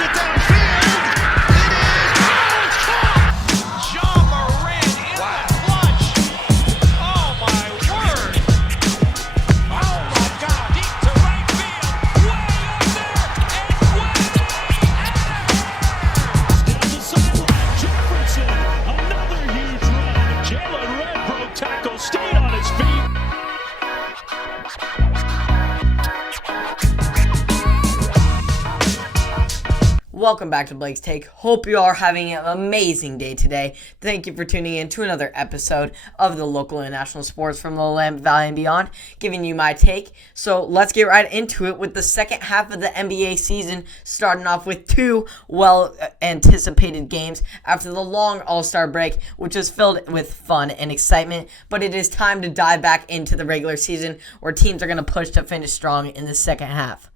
it downfield. It is caught. John Moran in the clutch. Oh my word. Oh my God. Deep to right field. Way up there and way down the sideline. Jefferson, another huge run. Jalen Red broke tackle, stayed on his feet. Welcome back to Blake's Take. Hope you are having an amazing day today. Thank you for tuning in to another episode of the local and national sports from the Willamette Valley and beyond, giving you my take. So let's get right into it with the second half of the NBA season, starting off with two well-anticipated games after the long All-Star break, which was filled with fun and excitement. But it is time to dive back into the regular season, where teams are going to push to finish strong in the second half.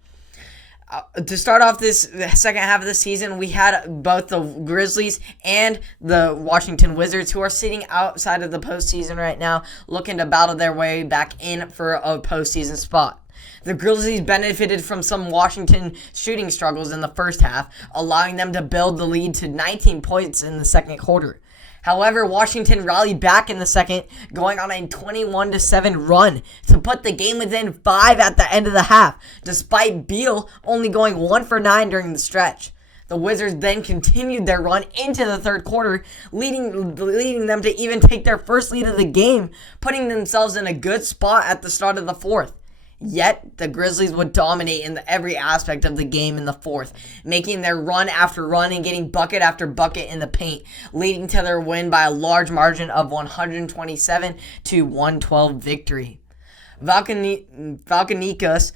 To start off this second half of the season, we had both the Grizzlies and the Washington Wizards, who are sitting outside of the postseason right now, looking to battle their way back in for a postseason spot. The Grizzlies benefited from some Washington shooting struggles in the first half, allowing them to build the lead to 19 points in the second quarter. However, Washington rallied back in the second, going on a 21-7 run to put the game within 5 at the end of the half, despite Beal only going 1 for 9 during the stretch. The Wizards then continued their run into the third quarter, leading them to even take their first lead of the game, putting themselves in a good spot at the start of the fourth. Yet, the Grizzlies would dominate in every aspect of the game in the fourth, making their run after run and getting bucket after bucket in the paint, leading to their win by a large margin of 127-112 victory. Valkanicus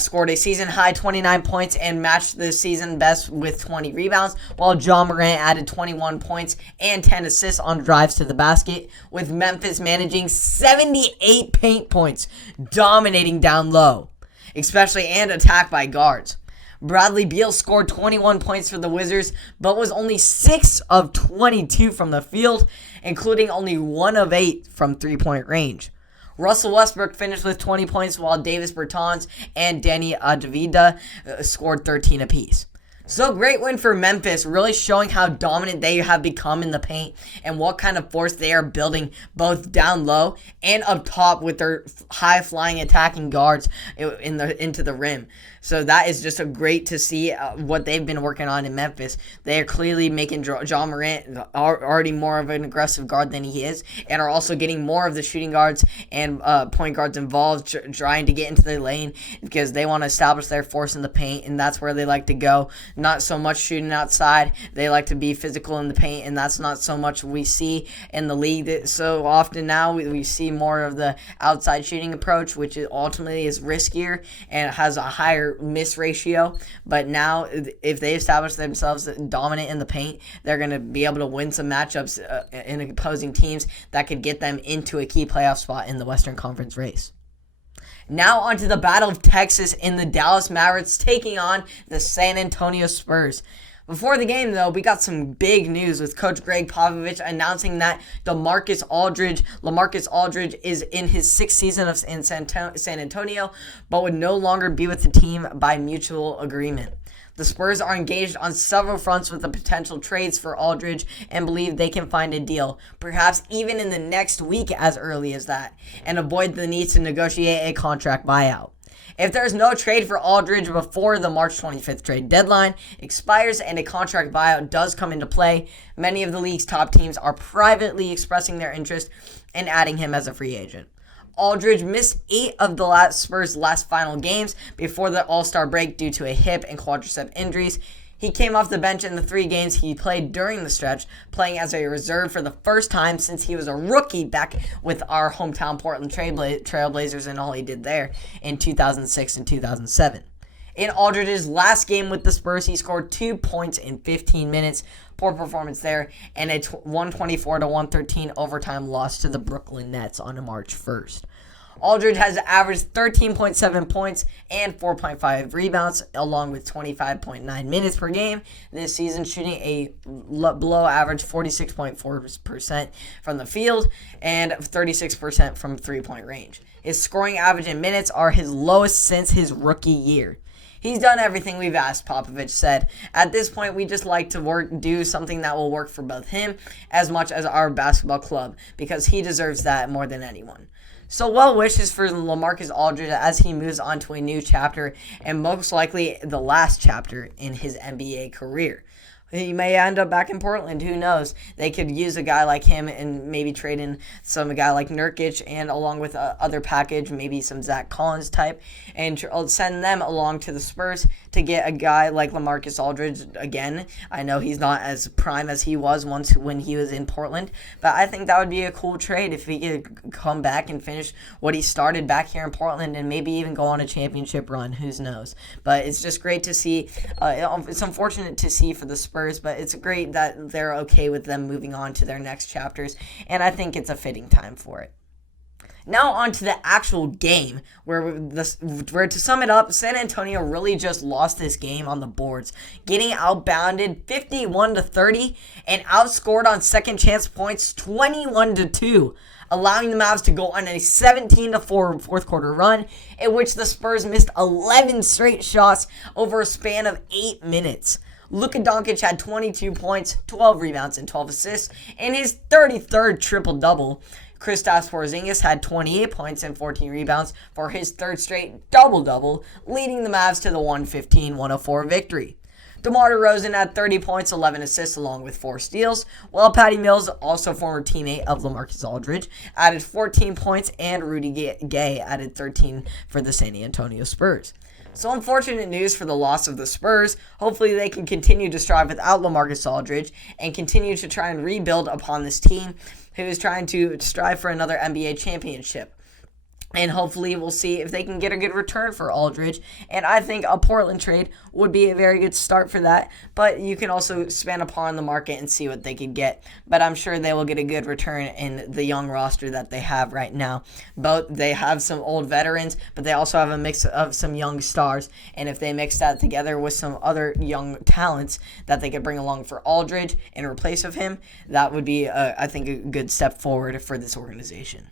scored a season-high 29 points and matched the season best with 20 rebounds, while John Morant added 21 points and 10 assists on drives to the basket, with Memphis managing 78 paint points, dominating down low, especially and attacked by guards. Bradley Beal scored 21 points for the Wizards, but was only 6 of 22 from the field, including only 1 of 8 from three-point range. Russell Westbrook finished with 20 points, while Davis Bertans and Danny Avdija scored 13 apiece. So great win for Memphis, really showing how dominant they have become in the paint and what kind of force they are building both down low and up top with their high-flying attacking guards into the rim. So that is just a great to see what they've been working on in Memphis. They are clearly making John Morant already more of an aggressive guard than he is, and are also getting more of the shooting guards and point guards involved, trying to get into the lane because they want to establish their force in the paint, and that's where they like to go. Not so much shooting outside. They like to be physical in the paint, and that's not so much we see in the league. So often now we see more of the outside shooting approach, which ultimately is riskier and has a higher miss ratio. But now, if they establish themselves dominant in the paint, they're going to be able to win some matchups in opposing teams that could get them into a key playoff spot in the Western Conference race. Now onto the Battle of Texas in the Dallas Mavericks taking on the San Antonio Spurs. Before the game, though, we got some big news with Coach Greg Popovich announcing that LaMarcus Aldridge is in his 6th season in San Antonio, but would no longer be with the team by mutual agreement. The Spurs are engaged on several fronts with the potential trades for Aldridge and believe they can find a deal, perhaps even in the next week as early as that, and avoid the need to negotiate a contract buyout. If there's no trade for Aldridge before the March 25th trade deadline expires and a contract buyout does come into play, many of the league's top teams are privately expressing their interest in adding him as a free agent. Aldridge missed 8 of the Spurs' last final games before the All-Star break due to a hip and quadricep injuries. He came off the bench in the 3 games he played during the stretch, playing as a reserve for the first time since he was a rookie back with our hometown Portland Trailblazers and all he did there in 2006 and 2007. In Aldridge's last game with the Spurs, he scored 2 points in 15 minutes. Poor performance there, and a 124-113 overtime loss to the Brooklyn Nets on March 1st. Aldridge has averaged 13.7 points and 4.5 rebounds, along with 25.9 minutes per game this season, shooting a below average 46.4% from the field and 36% from three-point range. His scoring average in minutes are his lowest since his rookie year. He's done everything we've asked, Popovich said. At this point, we just like to do something that will work for both him as much as our basketball club, because he deserves that more than anyone. So well wishes for LaMarcus Aldridge as he moves on to a new chapter, and most likely the last chapter in his NBA career. He may end up back in Portland. Who knows? They could use a guy like him and maybe trade in a guy like Nurkic, and along with other package, maybe some Zach Collins type, and send them along to the Spurs to get a guy like LaMarcus Aldridge again. I know he's not as prime as he was once when he was in Portland, but I think that would be a cool trade if he could come back and finish what he started back here in Portland and maybe even go on a championship run. Who knows? But it's just great to see. It's unfortunate to see for the Spurs, but it's great that they're okay with them moving on to their next chapters, and I think it's a fitting time for it. Now on to the actual game, where to sum it up, San Antonio really just lost this game on the boards, getting outbounded 51-30 and outscored on second chance points 21-2. Allowing the Mavs to go on a 17-4 fourth quarter run, in which the Spurs missed 11 straight shots over a span of 8 minutes. Luka Doncic had 22 points, 12 rebounds, and 12 assists in his 33rd triple-double. Kristaps Porzingis had 28 points and 14 rebounds for his third straight double-double, leading the Mavs to the 115-104 victory. DeMar DeRozan had 30 points, 11 assists, along with 4 steals, while Patty Mills, also former teammate of LaMarcus Aldridge, added 14 points, and Rudy Gay added 13 for the San Antonio Spurs. So unfortunate news for the loss of the Spurs. Hopefully they can continue to strive without LaMarcus Aldridge and continue to try and rebuild upon this team who is trying to strive for another NBA championship. And hopefully we'll see if they can get a good return for Aldridge. And I think a Portland trade would be a very good start for that. But you can also span upon the market and see what they could get. But I'm sure they will get a good return in the young roster that they have right now. Both they have some old veterans, but they also have a mix of some young stars. And if they mix that together with some other young talents that they could bring along for Aldridge in replace of him, that would be, I think, a good step forward for this organization.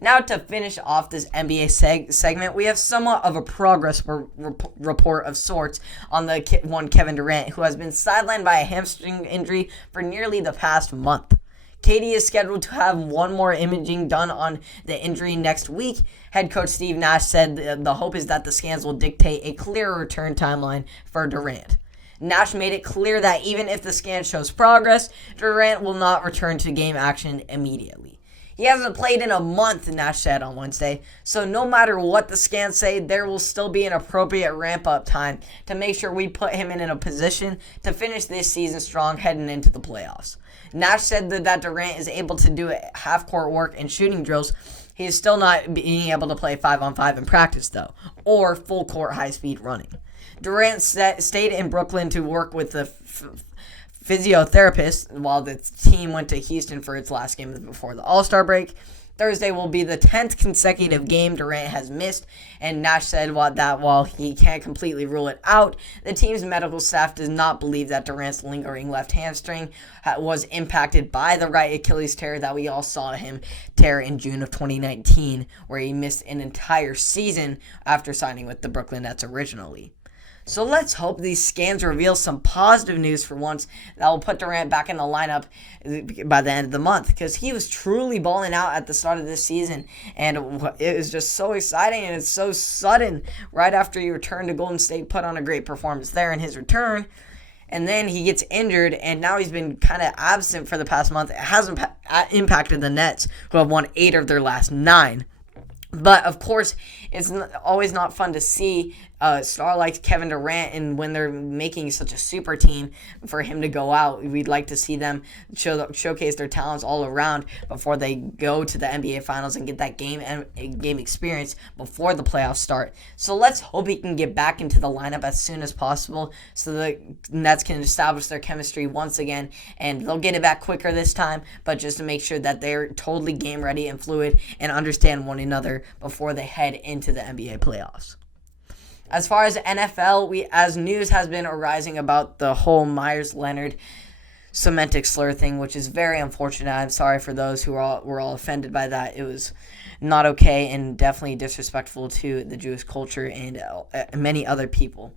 Now to finish off this NBA segment, we have somewhat of a progress report of sorts on the one Kevin Durant, who has been sidelined by a hamstring injury for nearly the past month. KD is scheduled to have one more imaging done on the injury next week. Head coach Steve Nash said the hope is that the scans will dictate a clearer return timeline for Durant. Nash made it clear that even if the scan shows progress, Durant will not return to game action immediately. He hasn't played in a month, Nash said on Wednesday, so no matter what the scans say, there will still be an appropriate ramp-up time to make sure we put him in a position to finish this season strong heading into the playoffs. Nash said that Durant is able to do half-court work and shooting drills. He is still not being able to play 5-on-5 in practice, though, or full-court high-speed running. Durant stayed in Brooklyn to work with the physiotherapist while the team went to Houston for its last game before the All-Star break. Thursday will be the 10th consecutive game Durant has missed, and Nash said while he can't completely rule it out, the team's medical staff does not believe that Durant's lingering left hamstring was impacted by the right Achilles tear that we all saw him tear in June of 2019, where he missed an entire season after signing with the Brooklyn Nets originally. So let's hope these scans reveal some positive news for once that will put Durant back in the lineup by the end of the month, because he was truly balling out at the start of this season, and it was just so exciting, and it's so sudden. Right after he returned to Golden State, put on a great performance there in his return, and then he gets injured, and now he's been kind of absent for the past month. It hasn't impacted the Nets, who have won 8 of their last 9. But, of course, it's always not fun to see a star like Kevin Durant, and when they're making such a super team, for him to go out. We'd like to see them showcase their talents all around before they go to the NBA Finals and get that game experience before the playoffs start. So let's hope he can get back into the lineup as soon as possible so the Nets can establish their chemistry once again, and they'll get it back quicker this time, but just to make sure that they're totally game ready and fluid and understand one another before they head into the NBA playoffs. As far as NFL, as news has been arising about the whole Myers-Leonard semantic slur thing, which is very unfortunate. I'm sorry for those who were all offended by that. It was not okay and definitely disrespectful to the Jewish culture and many other people.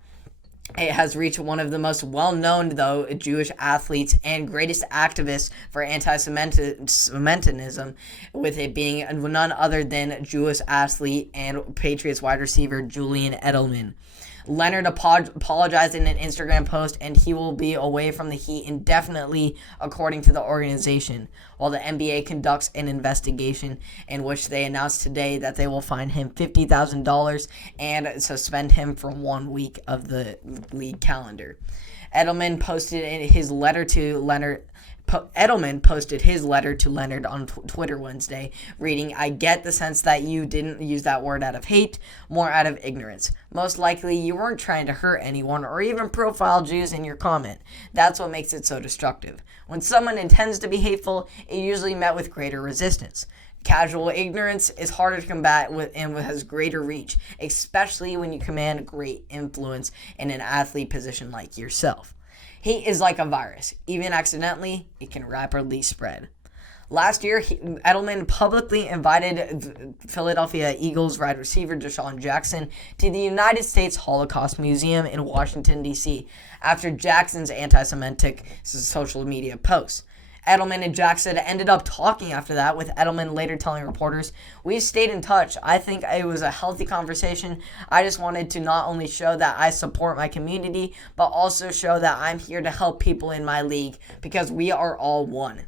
It has reached one of the most well-known, though, Jewish athletes and greatest activists for anti-Semitism, with it being none other than Jewish athlete and Patriots wide receiver Julian Edelman. Leonard apologized in an Instagram post, and he will be away from the Heat indefinitely, according to the organization, while the NBA conducts an investigation in which they announced today that they will fine him $50,000 and suspend him for 1 week of the league calendar. Edelman posted his letter to Leonard on Twitter Wednesday, reading, "I get the sense that you didn't use that word out of hate, more out of ignorance. Most likely you weren't trying to hurt anyone or even profile Jews in your comment. That's what makes it so destructive. When someone intends to be hateful, it usually met with greater resistance. Casual ignorance is harder to combat and has greater reach, especially when you command great influence in an athlete position like yourself. Hate is like a virus. Even accidentally, it can rapidly spread." Last year, Edelman publicly invited Philadelphia Eagles wide receiver Deshaun Jackson to the United States Holocaust Museum in Washington, D.C. after Jackson's anti-Semitic social media posts. Edelman and Jackson ended up talking after that, with Edelman later telling reporters, "We stayed in touch. I think it was a healthy conversation. I just wanted to not only show that I support my community, but also show that I'm here to help people in my league because we are all one."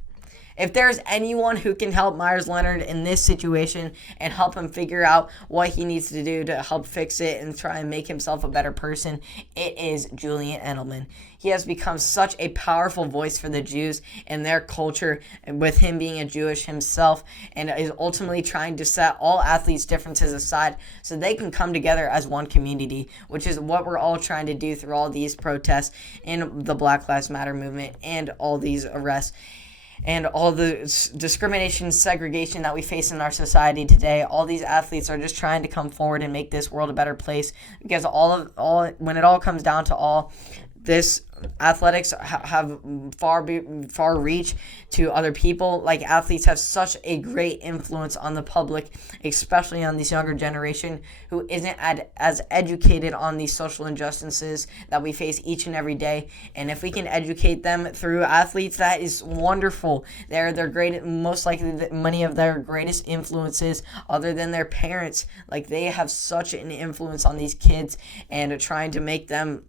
If there's anyone who can help Myers Leonard in this situation and help him figure out what he needs to do to help fix it and try and make himself a better person, it is Julian Edelman. He has become such a powerful voice for the Jews and their culture, with him being a Jewish himself, and is ultimately trying to set all athletes' differences aside so they can come together as one community, which is what we're all trying to do through all these protests in the Black Lives Matter movement and all these arrests and all the discrimination, segregation that we face in our society today. All these athletes are just trying to come forward and make this world a better place, because when it all comes down to all this, athletics have far reach to other people. Like, athletes have such a great influence on the public, especially on this younger generation who isn't as educated on these social injustices that we face each and every day. And if we can educate them through athletes, that is wonderful. They're great, most likely many of their greatest influences other than their parents. Like, they have such an influence on these kids, and trying to make them,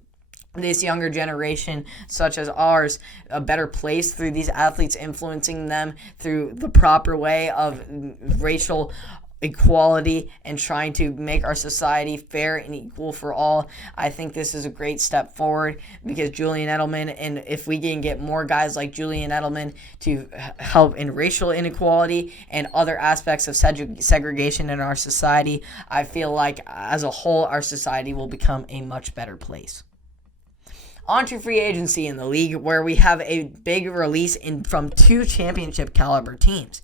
this younger generation such as ours, a better place through these athletes influencing them through the proper way of racial equality and trying to make our society fair and equal for all. I think this is a great step forward, because Julian Edelman, and if we can get more guys like Julian Edelman to help in racial inequality and other aspects of segregation in our society, I feel like as a whole our society will become a much better place. On to free agency in the league, where we have a big release from two championship caliber teams.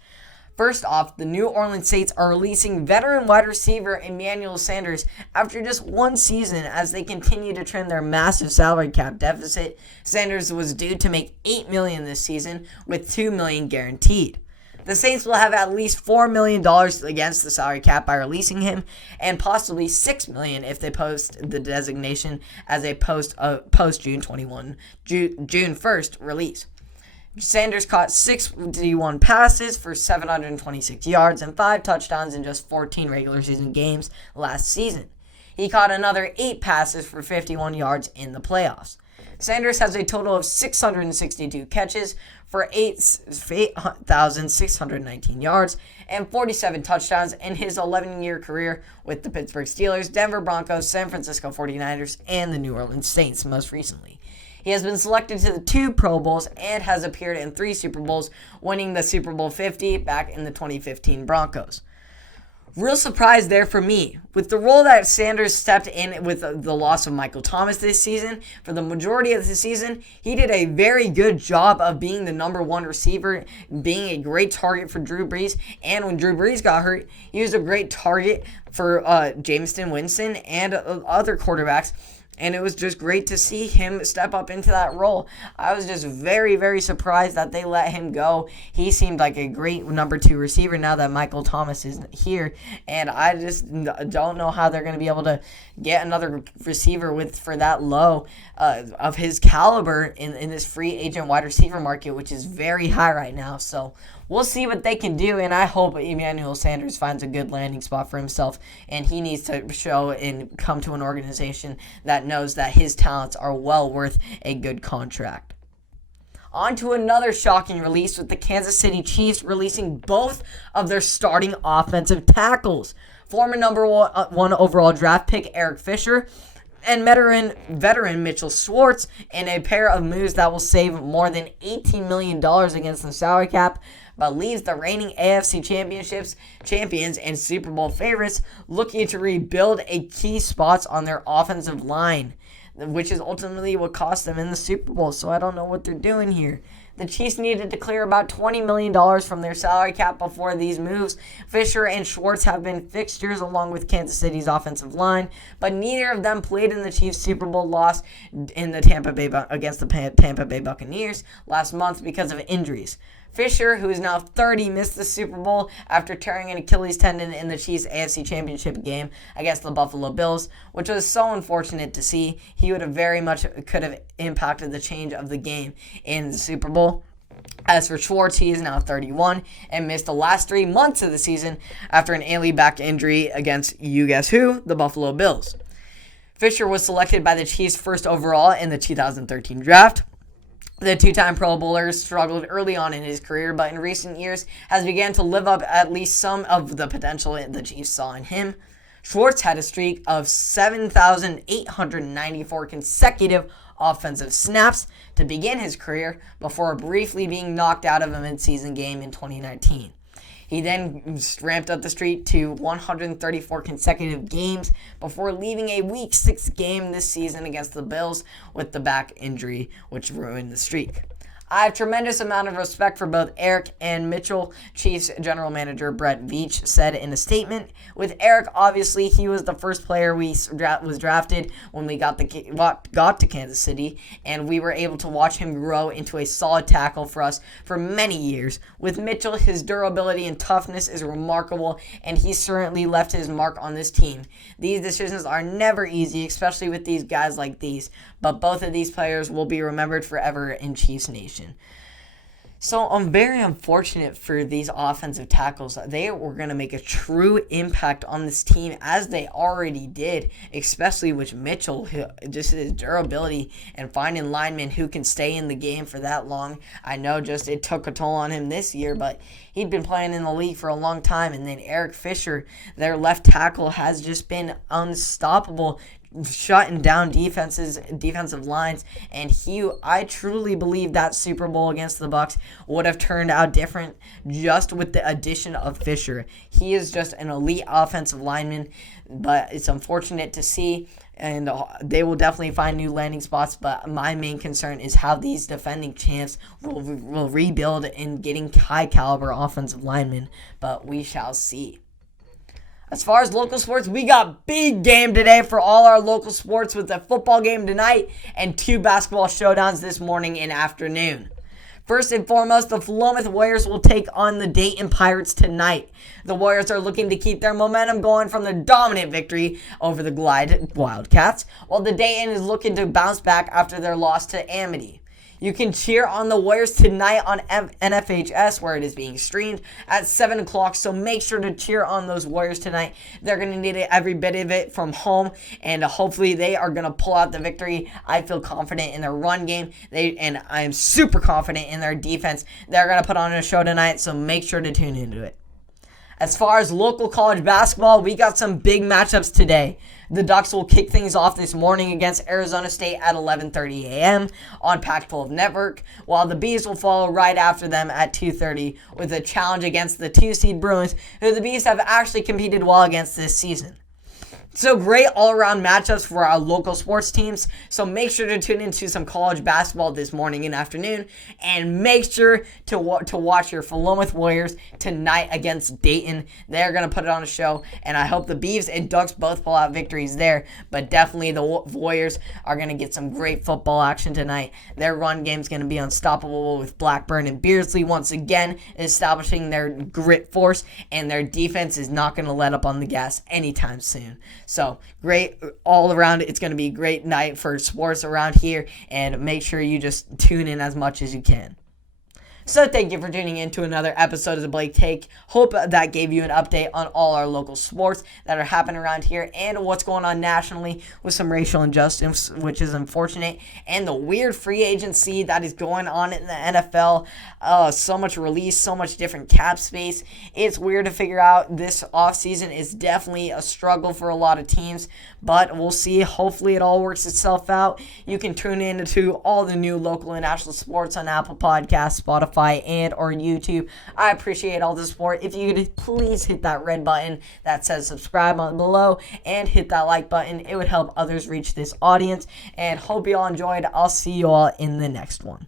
First off, the New Orleans Saints are releasing veteran wide receiver Emmanuel Sanders after just one season, as they continue to trim their massive salary cap deficit. Sanders was due to make $8 million this season, with $2 million guaranteed. The Saints will have at least $4 million against the salary cap by releasing him, and possibly $6 million if they post the designation as a post-June 1st release. Sanders caught 61 passes for 726 yards and 5 touchdowns in just 14 regular season games last season. He caught another 8 passes for 51 yards in the playoffs. Sanders has a total of 662 catches for 8,619 yards and 47 touchdowns in his 11-year career with the Pittsburgh Steelers, Denver Broncos, San Francisco 49ers, and the New Orleans Saints most recently. He has been selected to the 2 Pro Bowls and has appeared in 3 Super Bowls, winning the Super Bowl 50 back in the 2015 Broncos. Real surprise there for me. With the role that Sanders stepped in with the loss of Michael Thomas this season, for the majority of the season, he did a very good job of being the number 1 receiver, being a great target for Drew Brees, and when Drew Brees got hurt, he was a great target for Jameis Winston and other quarterbacks. And it was just great to see him step up into that role. I was just very, very surprised that they let him go. He seemed like a great number 2 receiver now that Michael Thomas is here. And I just don't know how they're going to be able to get another receiver for that low of his caliber in this free agent wide receiver market, which is very high right now. So we'll see what they can do, and I hope Emmanuel Sanders finds a good landing spot for himself, and he needs to show and come to an organization that knows that his talents are well worth a good contract. On to another shocking release with the Kansas City Chiefs releasing both of their starting offensive tackles. Former number 1 overall draft pick Eric Fisher and veteran Mitchell Schwartz in a pair of moves that will save more than $18 million against the salary cap, but leaves the reigning AFC champions and Super Bowl favorites looking to rebuild a key spots on their offensive line, which is ultimately what cost them in the Super Bowl. So I don't know what they're doing here. The Chiefs needed to clear about $20 million from their salary cap before these moves. Fisher and Schwartz have been fixtures along with Kansas City's offensive line, but neither of them played in the Chiefs' Super Bowl loss in the against the Tampa Bay Buccaneers last month because of injuries. Fisher, who is now 30, missed the Super Bowl after tearing an Achilles tendon in the Chiefs' AFC Championship game against the Buffalo Bills, which was so unfortunate to see. He would have very much could have impacted the change of the game in the Super Bowl. As for Schwartz, he is now 31 and missed the last 3 months of the season after an ailing back injury against, you guess who, the Buffalo Bills. Fisher was selected by the Chiefs first overall in the 2013 draft. The 2-time Pro Bowler struggled early on in his career, but in recent years has begun to live up at least some of the potential the Chiefs saw in him. Schwartz had a streak of 7,894 consecutive offensive snaps to begin his career before briefly being knocked out of a midseason game in 2019. He then ramped up the streak to 134 consecutive games before leaving a Week 6 game this season against the Bills with the back injury, which ruined the streak. I have tremendous amount of respect for both Eric and Mitchell, Chiefs general manager Brett Veach said in a statement. With Eric, obviously, he was the first player was drafted when we got to Kansas City, and we were able to watch him grow into a solid tackle for us for many years. With Mitchell, his durability and toughness is remarkable, and he certainly left his mark on this team. These decisions are never easy, especially with these guys like these, but both of these players will be remembered forever in Chiefs Nation. So I'm very unfortunate for these offensive tackles. They were going to make a true impact on this team as they already did, especially with Mitchell, just his durability and finding linemen who can stay in the game for that long. I know just it took a toll on him this year, but he'd been playing in the league for a long time. And then Eric Fisher, their left tackle, has just been unstoppable, shutting down defensive lines, and I truly believe that Super Bowl against the Bucs would have turned out different just with the addition of Fisher. He is just an elite offensive lineman, but it's unfortunate to see, and they will definitely find new landing spots, but my main concern is how these defending champs will rebuild in getting high caliber offensive linemen, but we shall see. As far as local sports, we got big game today for all our local sports with a football game tonight and 2 basketball showdowns this morning and afternoon. First and foremost, the Willamette Warriors will take on the Dayton Pirates tonight. The Warriors are looking to keep their momentum going from the dominant victory over the Glide Wildcats, while the Dayton is looking to bounce back after their loss to Amity. You can cheer on the Warriors tonight on NFHS, where it is being streamed at 7 o'clock, so make sure to cheer on those Warriors tonight. They're going to need every bit of it from home, and hopefully they are going to pull out the victory. I feel confident in their run game, and I am super confident in their defense. They're going to put on a show tonight, so make sure to tune into it. As far as local college basketball, we got some big matchups today. The Ducks will kick things off this morning against Arizona State at 11:30 a.m. on Pac-12 Network, while the Bees will follow right after them at 2:30 with a challenge against the 2-seed Bruins, who the Bees have actually competed well against this season. So great all-around matchups for our local sports teams. So make sure to tune into some college basketball this morning and afternoon, and make sure to watch your Philomath Warriors tonight against Dayton. They're gonna put it on a show, and I hope the Beavs and Ducks both pull out victories there. But definitely the Warriors are gonna get some great football action tonight. Their run game's gonna be unstoppable with Blackburn and Beardsley once again establishing their grit force, and their defense is not gonna let up on the gas anytime soon. So great all around. It's going to be a great night for sports around here, and make sure you just tune in as much as you can. So thank you for tuning in to another episode of The Blake Take. Hope that gave you an update on all our local sports that are happening around here and what's going on nationally with some racial injustice, which is unfortunate, and the weird free agency that is going on in the NFL. So much release, so much different cap space. It's weird to figure out. This offseason is definitely a struggle for a lot of teams, but we'll see. Hopefully it all works itself out. You can tune in to all the new local and national sports on Apple Podcasts, Spotify, and or YouTube. I appreciate all the support. If you could please hit that red button that says subscribe on below and hit that like button, it would help others reach this audience. And hope you all enjoyed. I'll see you all in the next one.